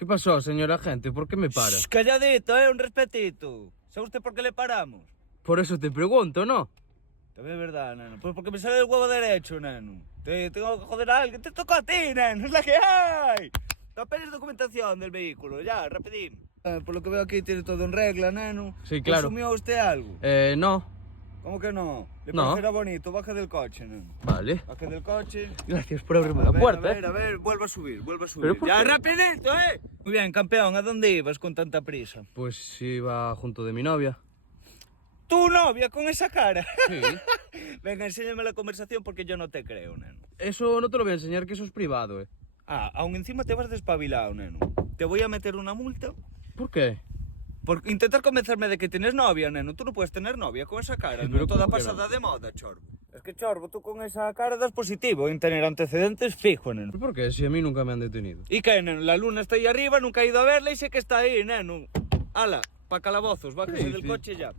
¿Qué pasó, señor agente? ¿Por qué me para? Shh, calladito, un respetito. ¿Sabe usted por qué le paramos? Por eso te pregunto, ¿no? También es verdad, neno. Pues porque me sale el huevo derecho, neno. Te tengo que joder a alguien. Te toca a ti, neno. Es la que hay. Apenas documentación del vehículo, ya, rapidín. Por lo que veo aquí tiene todo en regla, neno. Sí, claro. ¿Consumió usted algo? No. ¿Cómo que no? Le No. parecerá bonito. Baje del coche, neno. Vale. Baje del coche. Gracias por abrirme la puerta, A ver, vuelva a subir, vuelva a subir. ¿Pero por Ya, qué? rapidito, Muy bien, campeón, ¿a dónde ibas con tanta prisa? Pues iba junto de mi novia. ¿Tu novia con esa cara? Sí. Venga, enséñame la conversación porque yo no te creo, neno. Eso no te lo voy a enseñar, que eso es privado, Ah, aún encima te vas despabilado, neno. Te voy a meter una multa ¿Por qué? por intentar convencerme de que tienes novia, neno. Tú no puedes tener novia con esa cara, Pero ¿no? Toda ¿cómo que pasada no? de moda, Chorbo. Es que, Chorbo, tú con esa cara das positivo en tener antecedentes fijo, neno. ¿Por qué? Si a mí nunca me han detenido. ¿Y qué, neno? La luna está ahí arriba, nunca he ido a verla y sé que está ahí, neno. Ala, pa' calabozos, bájese Sí, del sí. coche ya.